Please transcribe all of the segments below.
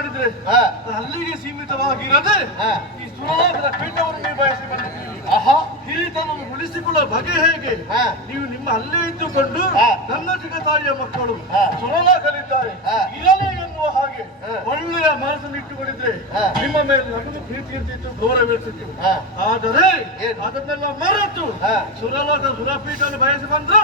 ಮಾಡಿದ್ರೆ ಅಲ್ಲಿಗೆ ಸೀಮಿತವಾಗಿರದೆ ಈ ಸುಲಭದ ಪೀಠವನ್ನು ನೀವು ಬಯಸಿ ಬಂದಿದ್ದೀವಿ. ಹಿರಿತನವನ್ನು ಉಳಿಸಿಕೊಳ್ಳುವ ಬಗೆ ಹೇಗೆ? ನೀವು ನಿಮ್ಮ ಅಲ್ಲೇ ಇದ್ದುಕೊಂಡು ನನ್ನ ಜಗತಾರಿಯ ಮಕ್ಕಳು ಸುಲಭಲಿದ್ದಾರೆ ಇರಲಿ ಎನ್ನುವ ಹಾಗೆ ಒಳ್ಳೆಯ ಮನಸ್ಸನ್ನು ಇಟ್ಟುಕೊಂಡಿದ್ರೆ ನಿಮ್ಮ ಮೇಲೆ ನಮಗೆ ಪ್ರೀತಿ ಇರ್ತಿತ್ತು, ಗೌರವ ಇರ್ತಿತ್ತು. ಆದರೆ ಅದನ್ನೆಲ್ಲ ಮರೆತು ಸುರಲೋಕ ಸುರಪೀಠವನ್ನು ಬಯಸಿ ಬಂದ್ರು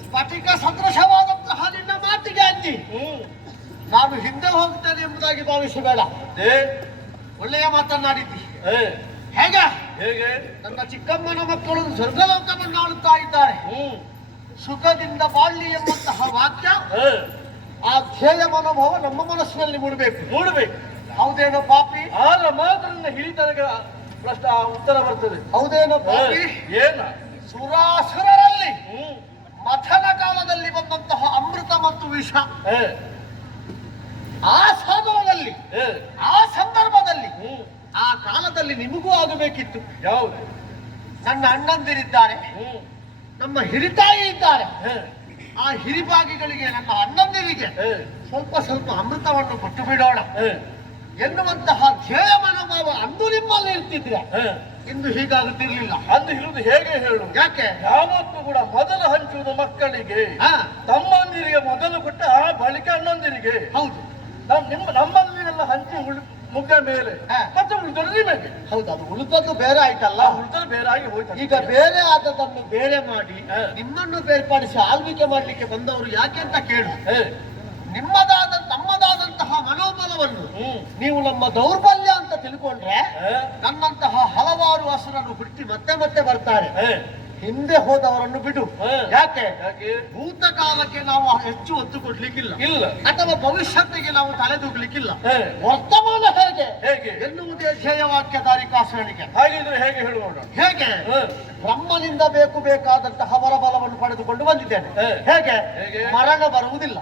ಸ್ಫಟಿಕ ಸದೃಶವಾದಂತಹ ನಿನ್ನ ಮಾತಿಗೆ ಅಂದಿ ನಾನು ಹಿಂದೆ ಹೋಗ್ತೇನೆ ಎಂಬುದಾಗಿ ಭಾವಿಸಬೇಡ. ಒಳ್ಳೆಯ ಮಾತನ್ನಾಡಿದ್ದಿ. ಹೇಗೆ ಹೇಗೆ ನನ್ನ ಚಿಕ್ಕಮ್ಮನ ಮಕ್ಕಳು ಸ್ವರ್ಗಲೋಕವನ್ನು ಆಳುತ್ತಾ ಇದ್ದಾರೆ, ಸುಖದಿಂದ ಬಾಳ್ಲಿ ಎಂಬಂತಹ ವಾಕ್ಯ ಆ ಧ್ಯೇಯ ಮನೋಭಾವ ನಮ್ಮ ಮನಸ್ಸಿನಲ್ಲಿ ಮೂಡಬೇಕು. ಹೌದೇನೋ ಪಾಪಿ? ಆಗ ಮಾತ್ರ ಹಿರಿತನಗೆ ಪ್ರಶ್ನೆ ಉತ್ತರ ಬರ್ತದೆ. ಹೌದೇನೋ ಪಾಪಿ? ಏನ ಸುರಾಸುರರಲ್ಲಿ ಮಥನ ಕಾಲದಲ್ಲಿ ಬಂದಂತಹ ಅಮೃತ ಮತ್ತು ವಿಷ ಆ ಸಾಧನದಲ್ಲಿ ಆ ಸಂದರ್ಭದಲ್ಲಿ ಆ ಕಾಲದಲ್ಲಿ ನಿಮಗೂ ಆಗಬೇಕಿತ್ತು. ಯಾವುದು? ನನ್ನ ಅಣ್ಣಂದಿರಿದ್ದಾರೆ, ನಮ್ಮ ಹಿರಿತಾಯಿ ಇದ್ದಾರೆ. ಆ ಹಿರಿಬಾಗಿಗಳಿಗೆ ನನ್ನ ಅಣ್ಣಂದಿರಿಗೆ ಸ್ವಲ್ಪ ಸ್ವಲ್ಪ ಅಮೃತವನ್ನು ಕೊಟ್ಟು ಬಿಡೋಣ ಎನ್ನುವಂತಹ ಧ್ಯೇಯ ಮನೋಭಾವ ಅಂದು ನಿಮ್ಮಲ್ಲಿ ಇರ್ತಿದ್ರೆ ಇಂದು ಹೀಗಾಗುತ್ತಿರ್ಲಿಲ್ಲ. ಅಂದು ಇರುವುದು ಹೇಗೆ ಹೇಳು? ಯಾಕೆ? ಯಾವತ್ತೂ ಕೂಡ ಮೊದಲು ಹಂಚುವುದು ಮಕ್ಕಳಿಗೆ, ತಮ್ಮಂದಿರಿಗೆ ಮೊದಲು ಕೊಟ್ಟ ಆ ಬಳಿಕ ಅಣ್ಣಂದಿರಿಗೆ. ಹೌದು, ನಮ್ಮಲ್ಲಿಗೆಲ್ಲ ಹಂಚಿ ಮುಗ್ಗ ಮೇಲೆ ಮತ್ತೆ ಉಳಿದದ್ದು ನಿಮಗೆ. ಹೌದು, ಅದು ಉಳಿದದ್ದು ಬೇರೆ ಆಯ್ತಲ್ಲ. ಉಳಿದದ್ದು ಬೇರೆ ಆಗಿ ಹೋಯ್ತು. ಈಗ ಬೇರೆ ಆದದನ್ನು ಬೇರೆ ಮಾಡಿ ನಿಮ್ಮನ್ನು ಬೇರ್ಪಡಿಸಿ ಆಳ್ವಿಕೆ ಮಾಡ್ಲಿಕ್ಕೆ ಬಂದವರು ಯಾಕೆ ಅಂತ ಕೇಳು. ನಮ್ಮದಾದಂತಹ ಮನೋಬಲವನ್ನು ನೀವು ನಮ್ಮ ದೌರ್ಬಲ್ಯ ಅಂತ ತಿಳ್ಕೊಂಡ್ರೆ ನನ್ನಂತಹ ಹಲವಾರು ಹಸುರನ್ನು ಹುಟ್ಟಿ ಮತ್ತೆ ಮತ್ತೆ ಬರ್ತಾರೆ. ಹಿಂದೆ ಹೋದವರನ್ನು ಬಿಡು. ಯಾಕೆ? ಭೂತಕಾಲಕ್ಕೆ ನಾವು ಹೆಚ್ಚು ಒತ್ತು ಕೊಡ್ಲಿಕ್ಕಿಲ್ಲ, ಅಥವಾ ಭವಿಷ್ಯತ್ತಿಗೆ ನಾವು ತಲೆದೂಗ್ಲಿಕ್ಕಿಲ್ಲ. ವರ್ತಮಾನ ಹೇಗೆ ಎನ್ನುವುದೇ ಧ್ಯೇಯ ವಾಕ್ಯಧಾರಿ ಕಾಸಣಿಕೆ. ಹಾಗಿದ್ರೆ ಹೇಗೆ ಹೇಳುவோಣ? ಹೇಗೆ? ಬ್ರಹ್ಮನಿಂದ ಬೇಕಾದಂತಹ ವರಬಲವನ್ನು ಪಡೆದುಕೊಂಡು ಬಂದಿದ್ದೇನೆ. ಹೇಗೆ? ಮರಣ ಬರುವುದಿಲ್ಲ,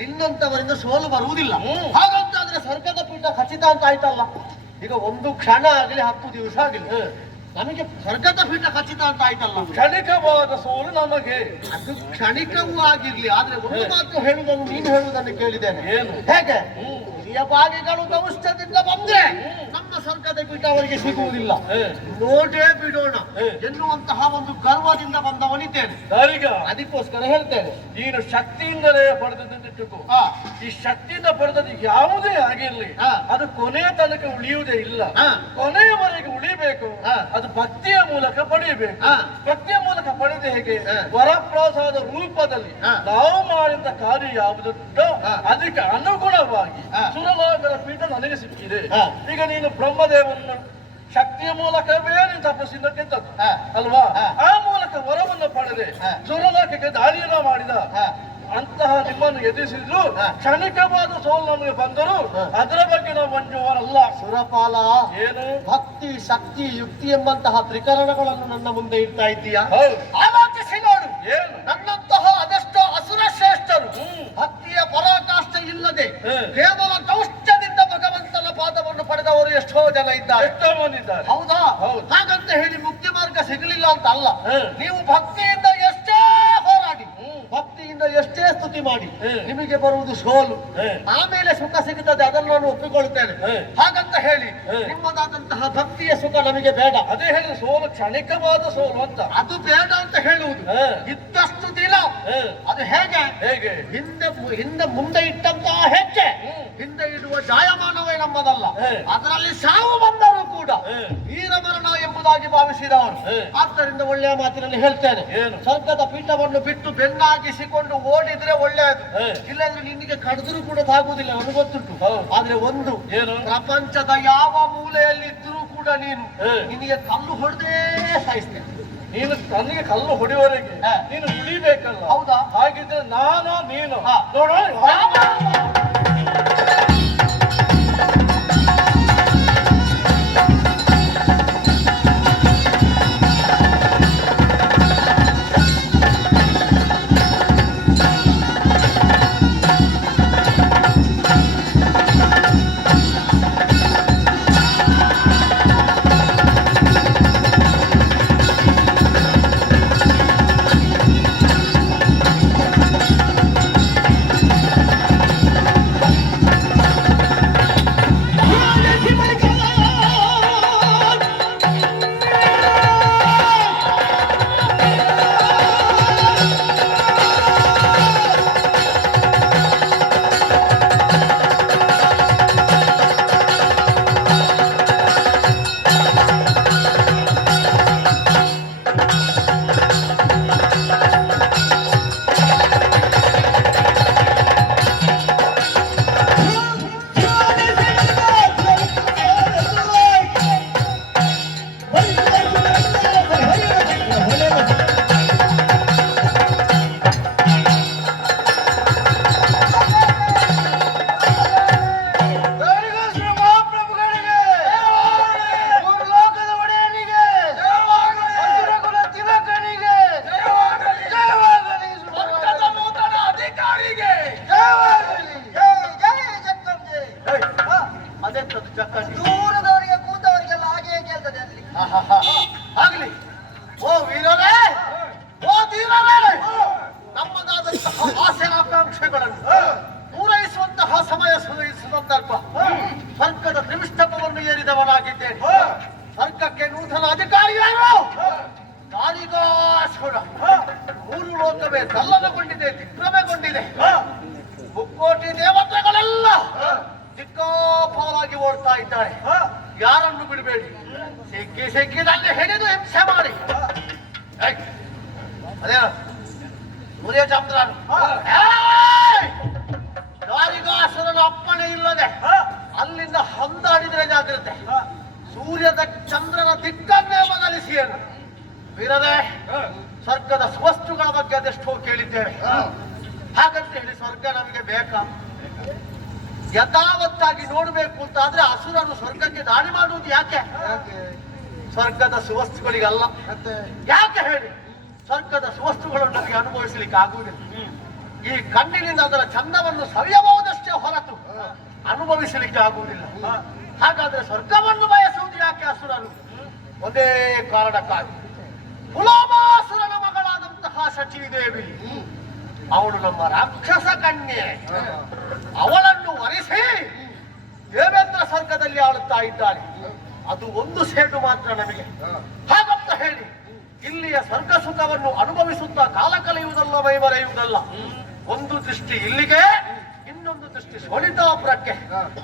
ನಿನ್ನಂತವರಿಂದ ಸೋಲು ಬರುವುದಿಲ್ಲ. ಹಾಗಂತಾದ್ರೆ ಸ್ವರ್ಗದ ಪೀಠ ಖಚಿತ ಅಂತ ಆಯ್ತಲ್ಲ. ಈಗ ಒಂದು ಕ್ಷಣ ಆಗಲಿ 10 ದಿವಸ ಆಗಲಿ ನಮಗೆ ಸ್ವರ್ಗದ ಪೀಠ ಖಚಿತ ಅಂತ ಆಯ್ತಲ್ಲ. ಕ್ಷಣಿಕವಾದ ಸೋಲು ನಮಗೆ. ಅದು ಕ್ಷಣಿಕವೂ ಆಗಿರ್ಲಿ, ಆದ್ರೆ ಒಂದು ಮಾತು ಹೇಳುವುದನ್ನು ನೀನು ಹೇಳುವುದನ್ನು ಕೇಳಿದ್ದೇನೆ. ಏನು? ಹೇಗೆ? ಹಿರಿಯ ಭಾಗಿಗಳು ದೌಷ್ಟ್ಯದಿಂದ ಬಂದ್ರೆ ನಮ್ಮ ಸ್ವರ್ಗದ ಪೀಠ ಅವರಿಗೆ ಸಿಗುವುದಿಲ್ಲ, ನೋಡೇ ಬಿಡೋಣ ಎನ್ನುವಂತಹ ಒಂದು ಗರ್ವದಿಂದ ಬಂದವನಿದ್ದೇನೆ. ಅದಕ್ಕೋಸ್ಕರ ಹೇಳ್ತೇನೆ, ನೀನು ಶಕ್ತಿಯಿಂದಲೇ ಪಡೆದದ್ದಿಟ್ಟುಕೋ. ಈ ಶಕ್ತಿಯಿಂದ ಪಡೆದದ್ದು ಯಾವುದೇ ಆಗಿರ್ಲಿ ಅದು ಕೊನೆಯ ತನಕ ಉಳಿಯುವುದೇ ಇಲ್ಲ. ಕೊನೆಯವರೆಗೆ ಉಳಿಬೇಕು. ಅದು ಭಕ್ತಿಯ ಮೂಲಕ ಪಡೆಯಬೇಕು. ಭಕ್ತಿಯ ಮೂಲಕ ಪಡೆದ ಹೇಗೆ? ವರಪ್ರಸಾದ ರೂಪದಲ್ಲಿ ನಾವು ಮಾಡಿದ ಕಾರ್ಯ ಯಾವುದುಂಟೋ ಅದಕ್ಕೆ ಅನುಗುಣವಾಗಿ ಸುರಲೋಕದ ಪೀಠ ನನಗೆ ಸಿಕ್ಕಿದೆ. ಈಗ ನೀನು ಬ್ರಹ್ಮದೇವನ ಶಕ್ತಿಯ ಮೂಲಕವೇ ನೀನು ತಪಸ್ಸಿಂದ ಗೆದ್ದದ್ದು ಅಲ್ವಾ? ಆ ಮೂಲಕ ವರವನ್ನು ಪಡೆದೆ ಸುರಲೋಕಕ್ಕೆ ದಾಳಿಯನ್ನ ಮಾಡಿದ ಅಂತಹ ನಿಮ್ಮನ್ನು ಎದುರಿಸಿದ್ರು ಕ್ಷಣಿಕವಾದ ಸೋಲು ನಮಗೆ ಬಂದರು ಅದರ ಬಗ್ಗೆ ನಾವು ಮಂಜುವರಲ್ಲ. ಸುರಪಾಲ, ಏನು ಭಕ್ತಿ, ಶಕ್ತಿ, ಯುಕ್ತಿ ಎಂಬಂತಹ ತ್ರಿಕರಣಗಳನ್ನು ನನ್ನ ಮುಂದೆ ಇಡ್ತಾ ಇದ್ದೀಯಾ? ಆಲೋಚಿಸಿ ನೋಡು. ಏನು? ನನ್ನಂತಹ ಅದೆಷ್ಟೋ ಅಸುರ ಶ್ರೇಷ್ಠರು ಭಕ್ತಿಯ ಪರಾಕಾಷ್ಠೆ ಇಲ್ಲದೆ ಕೇವಲ ದೌಷ್ಟ್ಯದಿಂದ ಭಗವಂತನ ಪಾದವನ್ನು ಪಡೆದವರು ಎಷ್ಟೋ ಜನ ಇದ್ದಾರೆ. ಎಷ್ಟೋ ಮಂದಿ ಇದ್ದಾರೆ. ಹೌದಾ? ಹಾಗಂತ ಹೇಳಿ ಮುಕ್ತಿ ಮಾರ್ಗ ಸಿಗಲಿಲ್ಲ ಅಂತ ಅಲ್ಲ. ನೀವು ಭಕ್ತಿಯಿಂದ ಎಷ್ಟೇ ಹೋರಾಡಿ, ಭಕ್ತಿಯಿಂದ ಎಷ್ಟೇ ಸ್ತುತಿ ಅಭಿವೃದ್ಧಿ ಮಾಡಿ ನಿಮಗೆ ಬರುವುದು ಸೋಲು, ಆಮೇಲೆ ಸುಖ ಸಿಗುತ್ತದೆ, ಅದನ್ನು ನಾನು ಒಪ್ಪಿಕೊಳ್ಳುತ್ತೇನೆ. ಹಾಗಂತ ಹೇಳಿ ನಿಮ್ಮದಾದಂತಹ ಭಕ್ತಿಯ ಸುಖ ನಮಗೆ ಬೇಡ. ಅದೇ ಹೇಳಿ ಸೋಲು ಕ್ಷಣಿಕವಾದ ಸೋಲು ಅಂತ, ಅದು ಬೇಡ ಅಂತ ಹೇಳುವುದು. ಇದ್ದಷ್ಟು ದಿನ ಅದು ಹೇಗೆ ಹಿಂದೆ ಮುಂದೆ ಇಟ್ಟಂತಹ ಹೆಜ್ಜೆ ಹಿಂದೆ ಇಡುವ ಜಾಯಮಾನವೇ ನಮ್ಮದಲ್ಲ. ಅದರಲ್ಲಿ ಸಾವು ಬಂದರೂ ಕೂಡ ವೀರಮರಣ ಎಂಬುದಾಗಿ ಭಾವಿಸಿದವರು. ಆದ್ದರಿಂದ ಒಳ್ಳೆಯ ಮಾತಿನಲ್ಲಿ ಹೇಳ್ತೇನೆ, ಸ್ವರ್ಗದ ಪೀಠವನ್ನು ಬಿಟ್ಟು ಬೆನ್ನಾಗಿಸಿಕೊಂಡು ಓಡಿದ್ರೆ ಒಳ್ಳೆಯದು. ಇಲ್ಲಾಂದ್ರೆ ನಿನಗೆ ಕಡಿದ್ರು ಕೂಡ ತಾಗುವುದಿಲ್ಲ, ನನಗೆ ಗೊತ್ತುಂಟು. ಆದ್ರೆ ಒಂದು, ಪ್ರಪಂಚದ ಯಾವ ಮೂಲೆಯಲ್ಲಿದ್ದರೂ ಕೂಡ ನಿನಗೆ ಕಲ್ಲು ಹೊಡೆದೇ ಸಾಯಿಸ್ತೇನೆ. ನೀನು ನನಗೆ ಕಲ್ಲು ಹೊಡೆಯುವವರೆಗೆ ನೀನು ಉಳಿಬೇಕಲ್ಲ. ಹೌದಾ? ಹಾಗಿದ್ರೆ ನಾನು ನೀನು ನೋಡೋ. ದೂರದವರಿಗೆ ಕೂತವರಿಗೆಲ್ಲ ಹಾಗೆ ಕೇಳ್ತದೆ ಅಲ್ಲಿ. ಆಗ್ಲಿ. ಓ ವೀರರೇ, ಓ ಧೀರರೇ, ನಮ್ಮದಾದಂತಹ ಆಸೆ ಆಕಾಂಕ್ಷೆಗಳನ್ನು ಪೂರೈಸುವಂತಹ ಸಮಯ ಸಂದರ್ಭ. ಸ್ವರ್ಗದ ತ್ರಿವಿಷ್ಟಪವನ್ನು ಏರಿದವನಾಗಿದ್ದೇನೆ. ಸ್ವರ್ಗಕ್ಕೆ ನೂತನ ಅಧಿಕಾರಿ ಯಾರು? ಕಾಳಿಗಾಸುರ. ಮೂರು ಲೋಕವೇ ತಲ್ಲಣಗೊಂಡಿದೆ, ದಿಗ್ಭ್ರಮೆಗೊಂಡಿದೆ. ಮುಕ್ಕೋಟಿ ದೇವತೆಗಳೆಲ್ಲ ದಿಕ್ಕಾಪಾಲಾಗಿ ಓಡ್ತಾ ಇದ್ದಾರೆ. ಯಾರನ್ನು ಬಿಡಬೇಡಿ, ಸಿಕ್ಕಿದಲ್ಲಿ ಹಿಡಿದು ಹಿಂಸೆ ಮಾಡಿ. ಅದೇ ಸೂರ್ಯಚಂದ್ರನು ಕಾಳಿಗಾಸುರನ ಅಪ್ಪಣೆ ಇಲ್ಲದೆ ಅಲ್ಲಿಂದ ಹಂದಾಡಿದ್ರೆ ಜಾಗ್ರತೆ. ಸೂರ್ಯದ ಚಂದ್ರನ ದಿಕ್ಕನ್ನೇ ಬದಲಿಸಿ ಏನು ವೀರರೇ, ಸ್ವರ್ಗದ ಸ್ವಸ್ತುಗಳ ಬಗ್ಗೆ ಅದೆಷ್ಟೋ ಕೇಳಿದ್ದೇವೆ. ಹಾಗಂತ ಹೇಳಿ ಸ್ವರ್ಗ ನಮಗೆ ಬೇಕಾ? ಯಥಾವತ್ತಾಗಿ ನೋಡ್ಬೇಕು ಅಂತ ಆದ್ರೆ ಅಸುರನು ಸ್ವರ್ಗಕ್ಕೆ ದಾಳಿ ಮಾಡುವುದು ಯಾಕೆ? ಸ್ವರ್ಗದ ಸುವಸ್ತುಗಳಿಗಲ್ಲ. ಯಾಕೆ ಹೇಳಿ? ಸ್ವರ್ಗದ ಸುವಸ್ತುಗಳನ್ನು ನಮಗೆ ಅನುಭವಿಸಲಿಕ್ಕೆ ಆಗುವುದಿಲ್ಲ. ಈ ಕಣ್ಣಿನಿಂದ ಅದರ ಚಂದವನ್ನು ಸವಿಯಬಹುದಷ್ಟೇ ಹೊರತು ಅನುಭವಿಸಲಿಕ್ಕೆ ಆಗುವುದಿಲ್ಲ. ಹಾಗಾದ್ರೆ ಸ್ವರ್ಗವನ್ನು ಬಯಸುವುದು ಯಾಕೆ ಅಸುರನು? ಒಂದೇ ಕಾರಣಕ್ಕಾಗಿ, ಕುಲಾಮಾಸುರನ ಮಗಳಾದಂತಹ ಶಚಿದೇವಿ, ಅವಳು ನಮ್ಮ ರಾಕ್ಷಸ ಕನ್ಯೆ. ಅವಳನ್ನು ವರಿಸಿ ದೇವೇಂದ್ರ ಸ್ವರ್ಗದಲ್ಲಿ ಆಳುತ್ತಾ ಇದ್ದಾಳೆ. ಅದು ಒಂದು ಸೇಡು ಮಾತ್ರ ನಮಗೆ. ಹಾಗಂತ ಹೇಳಿ ಇಲ್ಲಿಯ ಸ್ವರ್ಗ ಸುಖವನ್ನು ಅನುಭವಿಸುತ್ತಾ ಕಾಲ ಕಳೆಯುವುದಲ್ಲ, ಮೈ ಮರೆಯುವುದಲ್ಲ. ಒಂದು ದೃಷ್ಟಿ ಇಲ್ಲಿಗೆ, ಇನ್ನೊಂದು ದೃಷ್ಟಿ ಶೋಣಿತಾಪುರಕ್ಕೆ.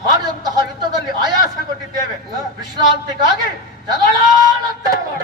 ಮಾಡಿದಂತಹ ಯುದ್ಧದಲ್ಲಿ ಆಯಾಸಗೊಂಡಿದ್ದೇವೆ. ವಿಶ್ರಾಂತಿಗಾಗಿ ಜನಳಾಳಂತೆ ನೋಡ.